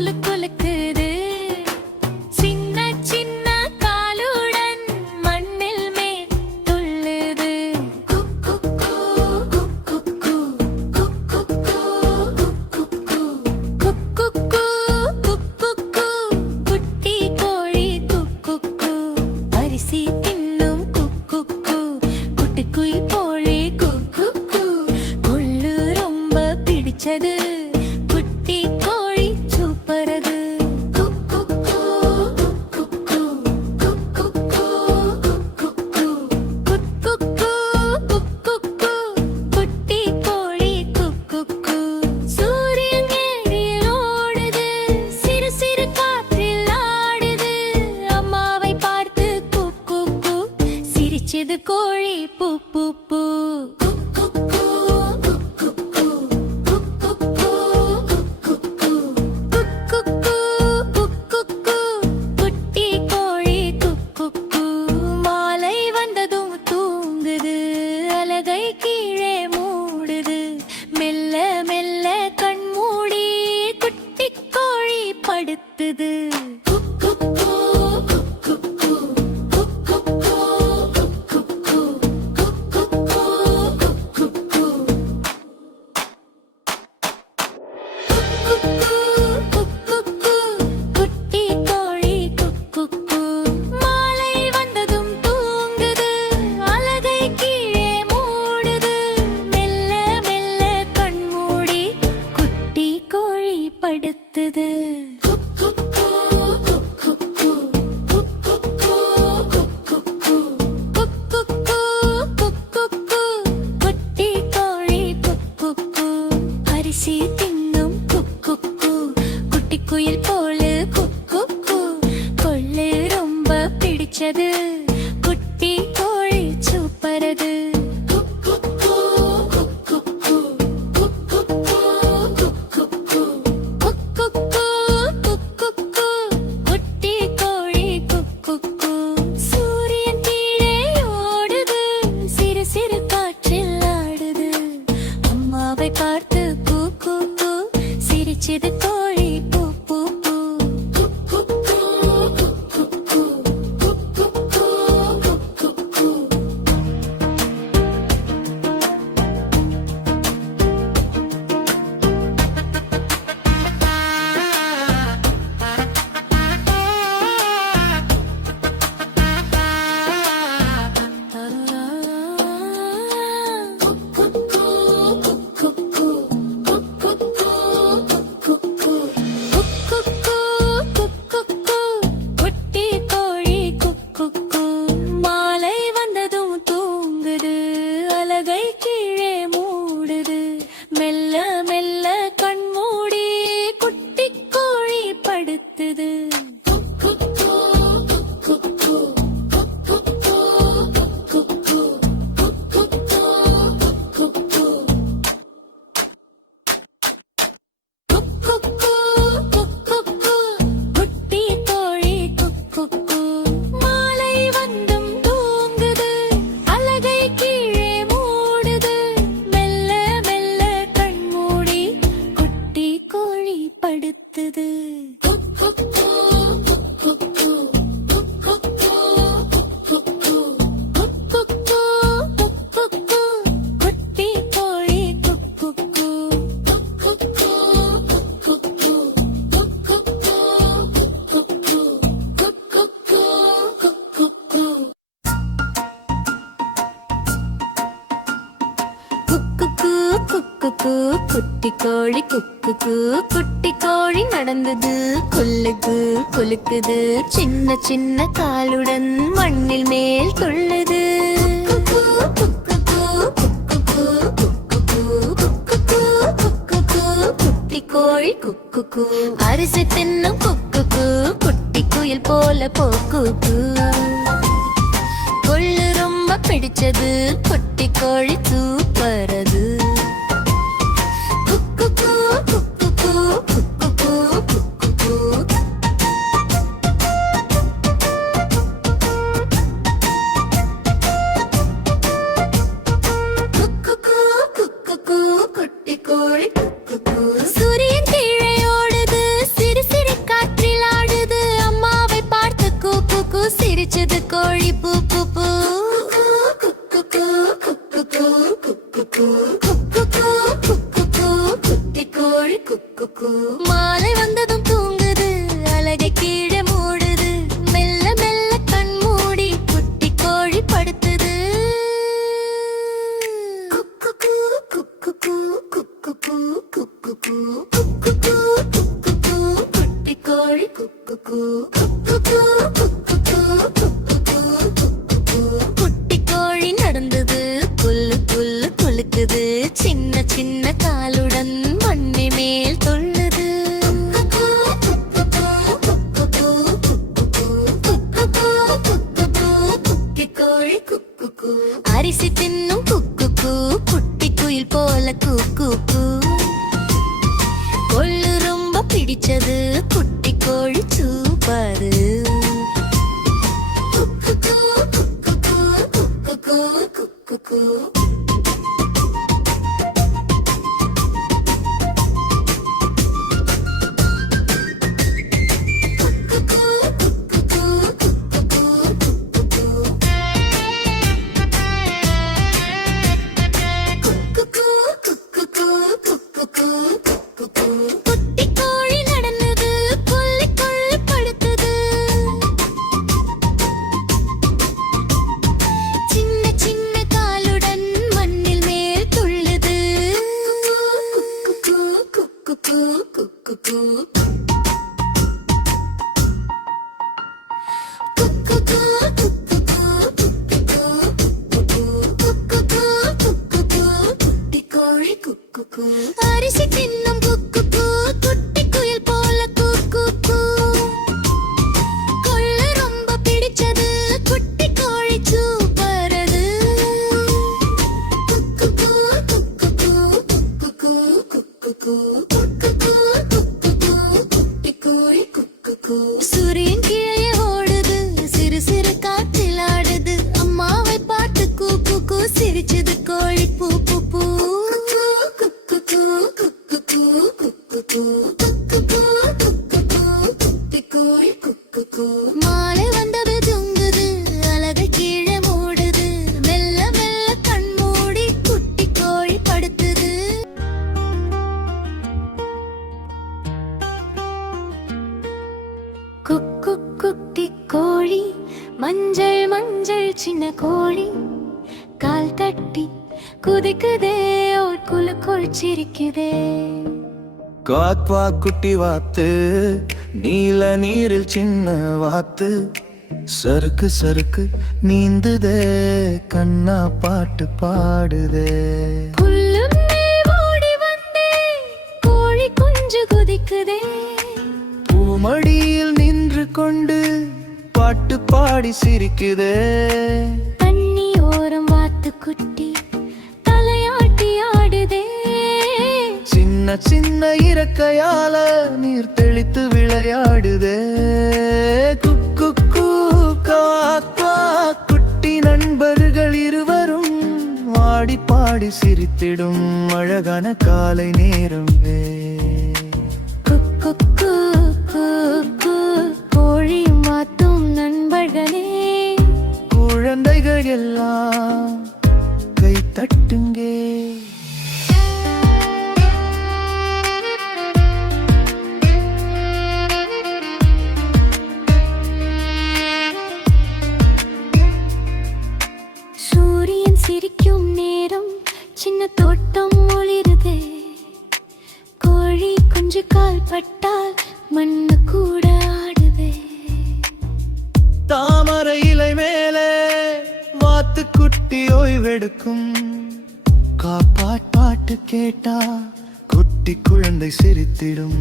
குலு குலுக்குது சின்ன சின்ன காலுடன் மண்ணில் மேல் துள்ளுது குக்கு குக்கு குக்கு குக்கு குக்கு குக்கு குட்டி கோழி குக்கு அரிசி தின்னும் குக்கு குட்டிக்குயில் போலே குக்கு கொள்ளு ரொம்ப பிடிச்சது குட்டி கோழி சூப்பரது குட்டி கோழி குக்கு சூரியன் ஏரியில் ஓடுது சிறு சிறு காற்றில் ஆடுது அம்மாவை பார்த்து குக்கு சிரிச்சது கோழி பூ பூ பூ குட்டி கோழி குக்கு மாலை வந்ததும் தூங்குது அலகை கீழே மூடுது மெல்ல மெல்ல கண் மூடி குட்டி கோழி படுத்துது குட்டி கோழி குக்கு மாலை வந்ததும் தூங்குது அலகை கீழே மூடுது மெல்ல மெல்ல கண் மூடி குட்டி கோழி படுத்துது குட்டி கோழி குக்கு அரிசி தின்னும் குக்கு குட்டி குயில் போல குக்கு கொள்ளு ரொம்ப பிடிச்சது குட்டி கோழி சூப்பரது குட்டி கோழி குக்கு சூரியன் கீழே ஓடுது சிறு சிறு காற்றில் ஆடுது அம்மாவை பார்த்து குக்கு சிரிச்சது கோழி பூ பூ பூ குட்டி கோழி குக்கு மாலை வந்ததும் தூங்குது அலகை கீழே மூடுது மெல்ல மெல்ல கண் மூடி குட்டி கோழி படுத்துது குட்டி கோழி குக்கு மாலை வந்தும் தூங்குது அலகை கீழே மூடுது மெல்ல மெல்ல கண் மூடி குட்டி கோழி படுத்துது குட்டி கோழி குக்கு குட்டி கோழி குக்கு குட்டி கோழி நடந்தது குலுக்கு குலுக்குது சின்ன சின்ன காலுடன் மண்ணில் மேல் துள்ளுது குட்டி கோழி குக்கு அரிசி தின்னும் குக்கு குட்டி குயில் போல போக்கு கொள்ளு ரொம்ப பிடிச்சது குட்டி கோழி சூப்பரது குட்டி கோழி சூரியன் கீழே ஓடுது சிறு குட்டி கோழி நடந்தது குல்லு குல்லு குலுக்குது சின்ன சின்ன காலுடன் மண்ணை மேல் துள்ளுது கோழி குக்கு அரிசி தின்னும் குக்கு குட்டி குயில் போல கூக்கு கொள்ளு ரொம்ப பிடிச்சது குட்டி கோழி சூப்பரு குட்டி கோழி நடந்தது கொல்லுக்குள்ள படுத்தது சின்ன சின்ன காலுடன் மண்ணில் மேல் துள்ளுது குட்டி கோழி அரிசி தின்னும் குக்கு குட்டி குயில் போல கூக்கு கொள்ளு ரொம்ப பிடிச்சது குட்டி கோழி சூப்பரது குட்டி கோழி சூரியன் கீழே ஓடுது சிறு சிறு காற்றில் ஆடுது அம்மாவை பார்த்து கூக்கு சிரிச்சது கோழி பூ பூ பூ மாலை வந்தது தூங்குது அலகை கீழே மூடுது மெல்ல மெல்ல கண் மூடி குட்டி கோழி படுத்துது குக்கு குட்டி கோழி மஞ்சள் மஞ்சள் சின்ன கோழி கால் தட்டி குதிக்குதே ஒரு குலுக்குள் சிரிக்குதே காத்வா குட்டி வாத்து நீல நீரில் சின்ன வாத்து சறுக்கு சறுக்கு நீந்துதே கண்ணா பாட்டு பாடுதே புல்லும் மேல் ஓடி வந்தே கோழி குஞ்சு குதிக்குதே பூமடியில் நின்று கொண்டு பாட்டு பாடி சிரிக்குதே தண்ணி ஓரம் வாத்து குட்டி தலையாட்டி ஆடுதே சின்ன சின்ன இறக்கையால நீர் தெளித்து விளையாடுதே குக்கு காக்கா குட்டி நண்பர்கள் இருவரும் ஆடி பாடி சிரித்திடும் அழகான காலை நேரம் குக்கு கோழி மாத்தும் நண்பர்களே குழந்தைகள் எல்லாம் கை தட்டுங்கே சூரியன் சிரிக்கும் நேரம் சின்ன தோட்டம் ஒளிருதே கோழி குஞ்சு கால் பட்டால் மண்ணு கூட ஆடுதே தாமரை இலை மேலே வாத்து குட்டி ஓய்வெடுக்கும் பாட்டு கேட்டா குட்டி குழந்தை சிரித்திடும்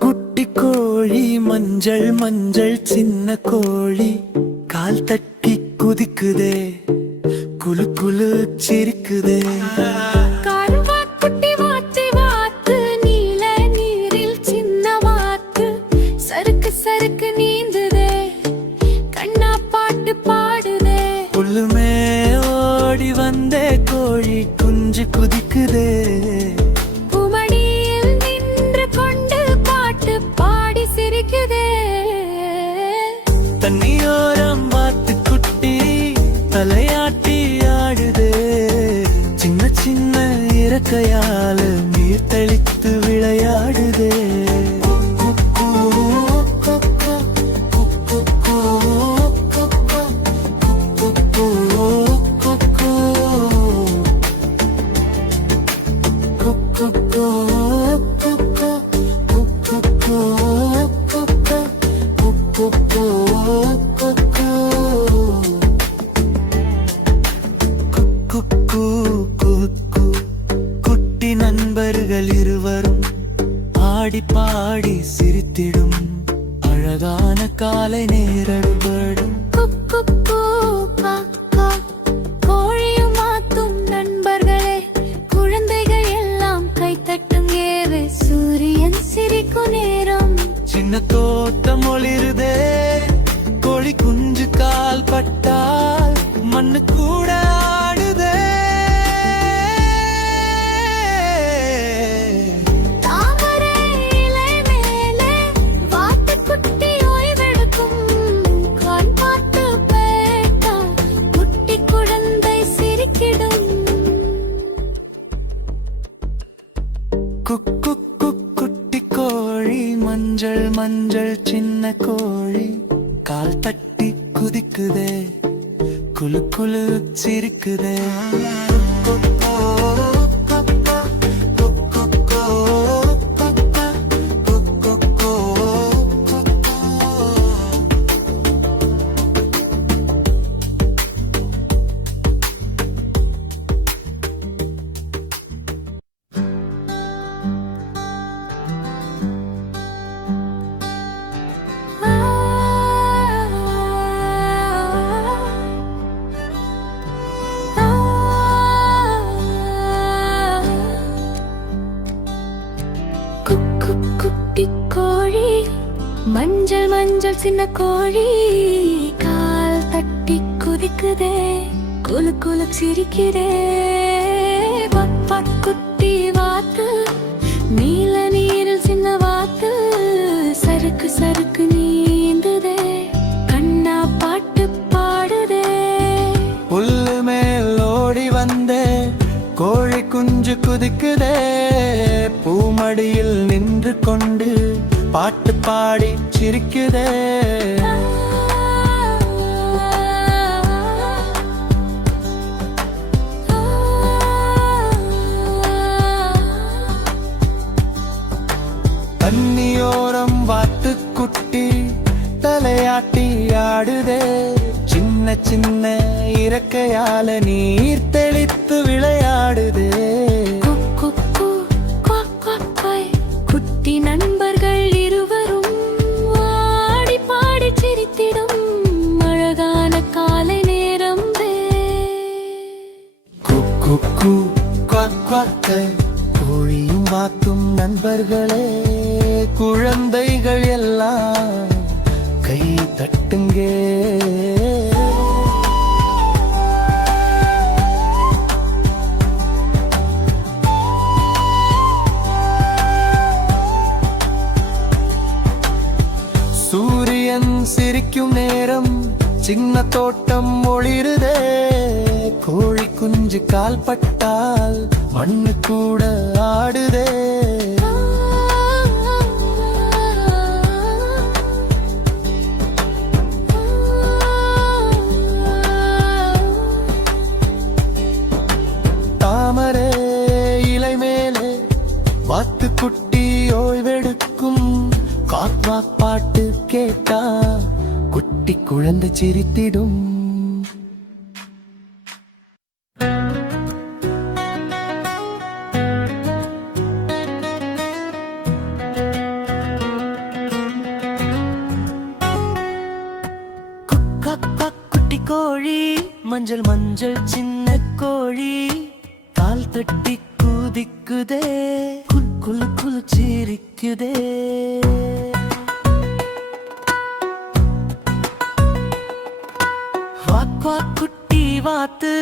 குட்டி கோழி மஞ்சள் மஞ்சள் சின்ன கோழி கால் தட்டி குதிக்குதே குலு குலு சிரிக்குதே குட்டி வாத்து வாத்து நீல நீரில் சின்ன வாத்து சறுக்கு சறுக்கு நீந்துதே கண்ணா பாட்டு பாடுதே புல்லுமே ஓடி வந்தே கோழி குஞ்சு குதிக்குதே பூமடியில் நின்று கொண்டு பாட்டு பாடி சிரிக்குதே தண்ணியோரம் வாத்து குட்டி தலையாட்டி ஆடுதே சின்ன சின்ன இறக்கையால நீர் தெளித்து விளையாடுதே குக்கு குக்கு குக்கு குக்கு குட்டி நண்பர்கள் இருவரும் ஆடி பாடி சிரித்திடும் அழகான காலை நேரடுபடும் கோழியும் மாத்தும் நண்பர்களே, குழந்தைகள் எல்லாம் கைத்தட்டும் ஏறு, சூரியன் சிரிக்கும் நேரம். சின்ன தோட்டம் ஒளிருதே, கோழி குஞ்சு கால் பட்டால் மண்ணு கூட ஆடுதே. தாமரை இலை மேலே வாத்துக்குட்டி ஓய்வெடுக்கும், கால் பார்த்து பேட்டால் குட்டி குழந்தை சிரிக்கிடும். குக்கு குட்டி கோழி மஞ்சள் மஞ்சள் சின்ன கோழி கால் தட்டி குதிக்குதே, குலு குலு சிரிக்குதே. குட்டி கோழி மஞ்சள் மஞ்சள் சின்ன கோழி கால் தட்டி குதிக்குதே, குலு குலு சிரிக்கிறே. குட்டி வாத்து நீல நீரில் சின்ன வாத்து சறுக்கு சறுக்கு நீந்துதே, கண்ணா பாட்டு பாடுதே. புல்லு மேல் ஓடி வந்தே, கோழி குஞ்சு குதிக்குதே, பூமடியில் நின்று கொண்டு பாட்டு பாடி சிரிக்குதே. தண்ணியோரம் வாத்துக்குட்டி தலையாட்டி ஆடுதே, சின்ன சின்ன இறக்கையால நீர் தெளித்து விளையாடுதே. குட்டி நண்பர்கள் இருவரும் ஆடி பாடி சிரித்திடும் அழகான காலை நேரம். குக்கு கோழியும் வாத்தும் நண்பர்களே, குழந்தைகள் எல்லாம் கை தட்டுங்கே. சூரியன் சிரிக்கும் நேரம், சின்ன தோட்டம் ஒளிருதே, கோழி குஞ்சு கால் பட்டால் மண்ணு கூட ஆடுதே. தாமரை இலை மேலே வாத்துக்குட்டி ஓய்வெடுக்கும், காத்வா பாட்டு கேட்டா குட்டி குழந்தை சிரித்திடும். குட்டி கோழி மஞ்சள் மஞ்சள் சின்ன கோழி கால் தட்டி குதிக்குதே, குல் குல் குல் சிரிக்குதே. குட்டி வாத்து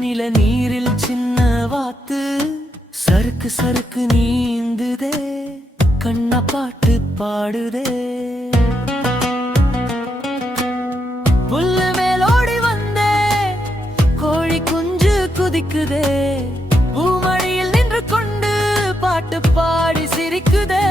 நில நீரில் சின்ன வாத்து சறுக்கு சறுக்கு நீந்துதே, கண்ணா பாட்டு பாடுதே. புல்லு மேலோடி வந்தே, கோழி குஞ்சு குதிக்குதே, பூமடியில் நின்று கொண்டு பாட்டு பாடி சிரிக்குதே.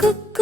குக்கு